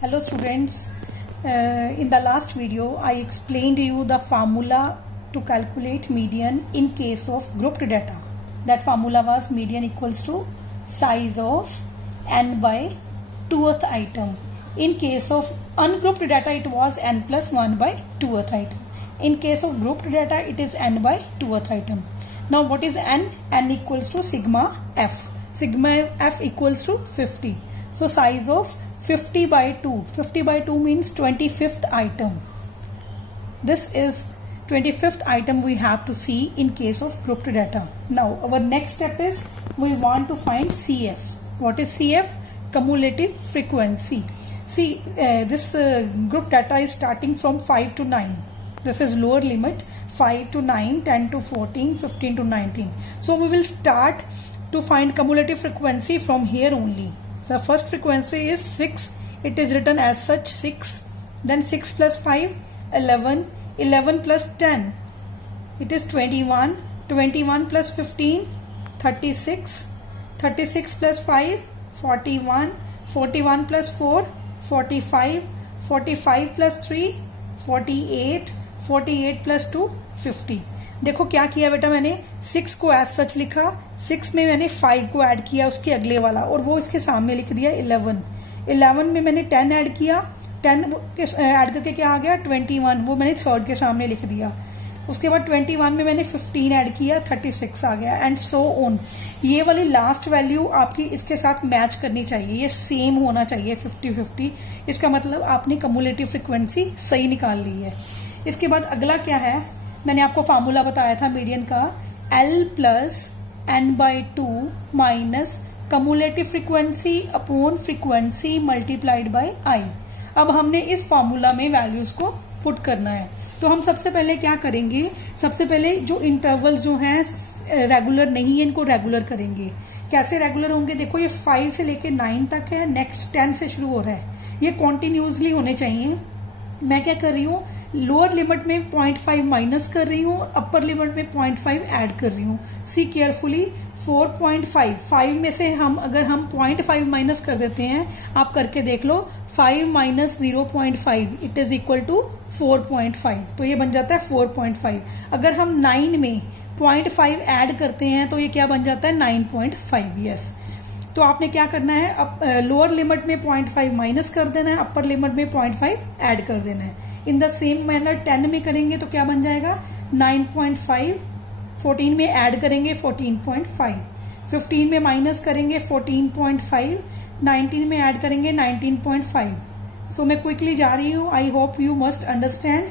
Hello students, in the last video I explained you the formula to calculate median in case of grouped data. That formula was median equals to size of n by 2th item. In case of ungrouped data it was n plus 1 by 2th item. In case of grouped data it is n by 2th item. Now what is n? N equals to sigma f. Sigma f equals to 50. So size of 50 by 2. 50 by 2 means 25th item. This is 25th item we have to see in case of grouped data. Now our next step is we want to find CF. What is CF? Cumulative frequency. See this group data is starting from 5 to 9. This is lower limit 5 to 9, 10 to 14, 15 to 19. So we will start to find cumulative frequency from here only. The first frequency is 6. It is written as such 6. Then 6 plus 5, 11. 11 plus 10. It is 21. 21 plus 15, 36. 36 plus 5, 41. 41 plus 4, 45. 45 plus 3, 48. 48 plus 2, 50. देखो क्या किया बेटा, मैंने 6 को as such लिखा, 6 में मैंने 5 को ऐड किया उसके अगले वाला और वो इसके सामने लिख दिया 11. 11 में मैंने 10 ऐड किया, 10 ऐड करके क्या आ गया 21, वो मैंने थर्ड के सामने लिख दिया. उसके बाद 21 में मैंने 15 ऐड किया, 36 आ गया एंड सो ऑन. ये वाली लास्ट वैल्यू आपकी इसके साथ मैच करनी चाहिए, ये सेम होना चाहिए 50-50. इसका मतलब आपने कम्युलेटिव फ्रिक्वेंसी सही निकाल ली है. इसके बाद अगला क्या है, मैंने आपको फार्मूला बताया था मीडियन का, L plus n by 2 minus cumulative frequency upon frequency multiplied by I. अब हमने इस फार्मूला में वैल्यूज को पुट करना है. तो हम सबसे पहले क्या करेंगे, सबसे पहले जो इंटरवल जो हैं रेगुलर नहीं है इनको रेगुलर करेंगे. कैसे रेगुलर होंगे, देखो ये 5 से लेके 9 तक है, नेक्स्ट 10 से शुरू हो रहा है, ये कॉन्टिन्यूसली होने चाहिए. मैं क्या कर रही हूँ, लोअर लिमिट में 0.5 माइनस कर रही हूँ, अपर लिमिट में 0.5 ऐड कर रही हूँ. सी केयरफुली 4.5, 5 में से हम अगर हम 0.5 माइनस कर देते हैं, आप करके देख लो, 5 minus 0.5 it is equal to 4.5. तो ये बन जाता है 4.5. अगर हम 9 में 0.5 ऐड करते हैं तो ये क्या बन जाता है 9.5. यस. तो आपने क्या करना है, अब लोअर लिमिट में 0.5 माइनस कर देना है, अपर लिमिट में 0.5 ऐड कर देना है. इन द सेम मैनर 10 में करेंगे तो क्या बन जाएगा 9.5. 14 में ऐड करेंगे 14.5. 15 में माइनस करेंगे 14.5. 19 में ऐड करेंगे 19.5. सो मैं क्विकली जा रही हूँ, I hope you must understand.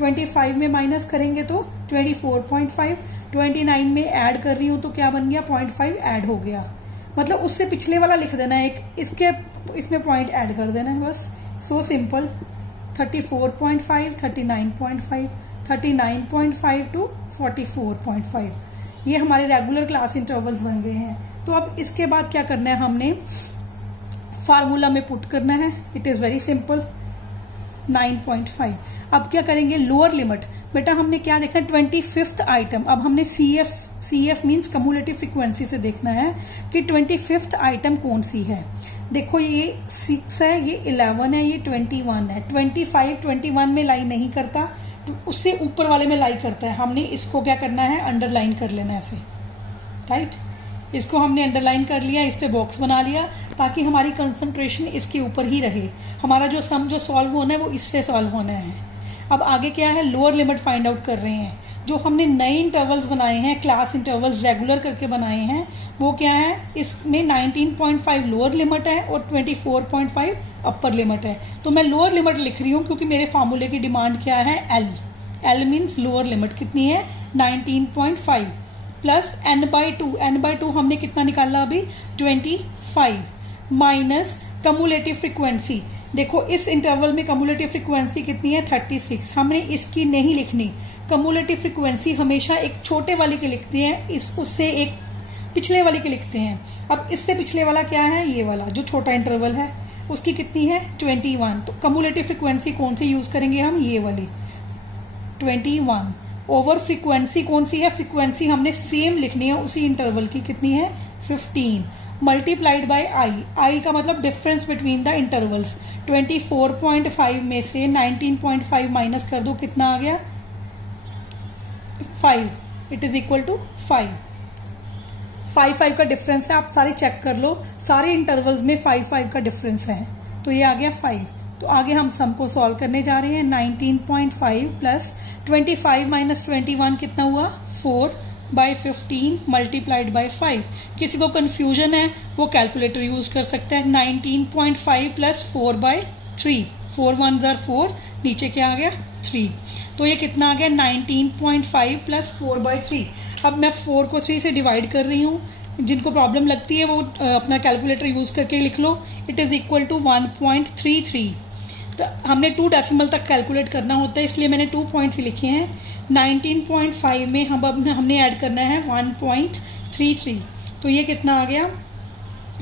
25 में माइनस करेंगे तो 24.5. 29 में ऐड कर रही हूँ तो क्या बन गया 0.5 ऐड हो गया. मतलब उससे पिछले वाला लिख देना है, एक इसमें पॉइंट ऐड कर देना है बस. So simple. 34.5, 39.5, 39.5 टू 44.5. ये हमारे रेगुलर क्लास इंटरवल्स बन गए हैं. तो अब इसके बाद क्या करना है, हमने फार्मूला में पुट करना है. It is very simple. 9.5. अब क्या करेंगे, लोअर लिमिट. बेटा हमने क्या देखना है 25th आइटम. अब हमने CF मीन्स कम्युलेटिव फ्रीक्वेंसी से देखना है कि 25th आइटम कौन सी है. देखो ये 6 है, ये 11 है, ये 21 है. 25 21 में लाई नहीं करता, तो उससे ऊपर वाले में लाई करता है. हमने इसको क्या करना है, अंडरलाइन कर लेना ऐसे, राइट. इसको हमने अंडरलाइन कर लिया, इस पे बॉक्स बना लिया ताकि हमारी कंसंट्रेशन इसके ऊपर ही रहे. हमारा जो सम जो सॉल्व होना है वो इससे सॉल्व होना है. अब आगे क्या है, लोअर लिमिट फाइंड आउट कर रहे हैं. जो हमने नए इंटरवल्स बनाए हैं, क्लास इंटरवल्स रेगुलर करके बनाए हैं, वो क्या है, इसमें 19.5 लोअर लिमिट है और 24.5 अपर लिमिट है. तो मैं लोअर लिमिट लिख रही हूँ क्योंकि मेरे फार्मूले की डिमांड क्या है, L मीन्स लोअर लिमिट कितनी है 19.5 plus n by 2. n by 2 हमने कितना निकाला अभी 25 माइनस कम्युलेटिव फ्रिक्वेंसी. देखो इस इंटरवल में कम्युलेटिव फ्रिक्वेंसी कितनी है 36. हमने इसकी नहीं लिखनी, कम्युलेटिव फ्रिक्वेंसी हमेशा एक छोटे वाले की लिखते हैं, उससे एक पिछले वाले की लिखते हैं. अब इससे पिछले वाला क्या है, ये वाला जो छोटा इंटरवल है उसकी कितनी है 21. तो कम्युलेटिव फ्रिक्वेंसी कौन सी यूज करेंगे हम, ये वाली 21 ओवर फ्रिक्वेंसी कौन सी है, फ्रिक्वेंसी हमने सेम लिखनी है उसी इंटरवल की, कितनी है 15 मल्टीप्लाइड बाय आई. आई का मतलब डिफरेंस बिटवीन द इंटरवल्स. 24.5 में से 19.5 माइनस कर दो, कितना आ गया 5, इट इज इक्वल टू 5 का डिफरेंस है, आप सारे चेक कर लो, सारे इंटरवल्स में 5 का डिफरेंस है, तो ये आ गया 5। तो आगे हम सम को सॉल्व करने जा रहे हैं। 19.5 प्लस 25 माइनस 21 कितना हुआ 4/15 मल्टीप्लाइड बाई 5। किसी को कंफ्यूजन है वो कैलकुलेटर यूज कर सकता है। 19.5 प्लस 4/3, 4 1 4, नीचे क्या आ गया 3, तो ये कितना आ गया 19.5 प्लस 4/3। अब मैं 4 को 3 से डिवाइड कर रही हूँ, जिनको प्रॉब्लम लगती है वो अपना कैलकुलेटर यूज करके लिख लो। It is equal to 1.33। तो हमने 2 डेसिमल तक कैलकुलेट करना होता है, इसलिए मैंने 2 पॉइंट्स लिखे हैं। 19.5 में हमने ऐड करना है 1.33, तो ये कितना आ गया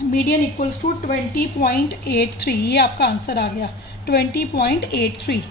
मीडियन इक्वल्स टू 20.83। ये आपका आंसर आ गया 20.83।